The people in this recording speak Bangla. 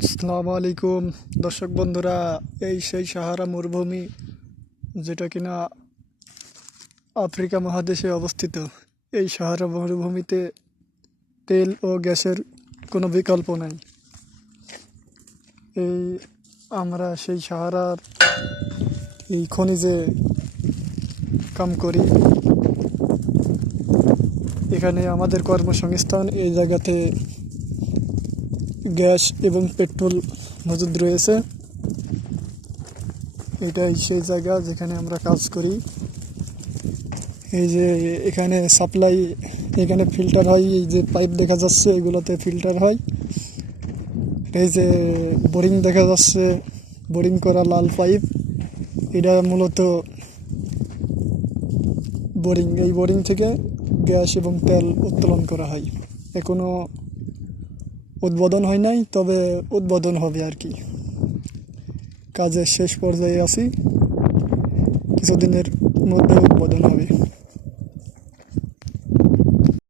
আসসালামু আলাইকুম দর্শক বন্ধুরা, এই সেই সাহারা মরুভূমি যেটা কিনা আফ্রিকা মহাদেশে অবস্থিত। এই সাহারা মরুভূমিতে তেল ও গ্যাসের কোনো বিকল্প নাই। এই আমরা সেই সাহারার এই খনিজে কাম করি। এখানে আমাদের কর্মসংস্থান এই জায়গাতে গ্যাস এবং পেট্রোল মজুদ রয়েছে। এটাই সেই জায়গা যেখানে আমরা কাজ করি। এই যে এখানে সাপ্লাই, এখানে ফিল্টার হয়, এই যে পাইপ দেখা যাচ্ছে এগুলোতে ফিল্টার হয়। এই যে বোরিং দেখা যাচ্ছে, বোরিং করা লাল পাইপ, এটা মূলত বোরিং। এই বোরিং থেকে গ্যাস এবং তেল উত্তোলন করা হয়। এখনও উদ্বোধন হয় নাই, তবে উদ্বোধন হবে আর কি। কাজের শেষ পর্যায়ে আছি, কিছুদিনের মধ্যে উদ্বোধন হবে।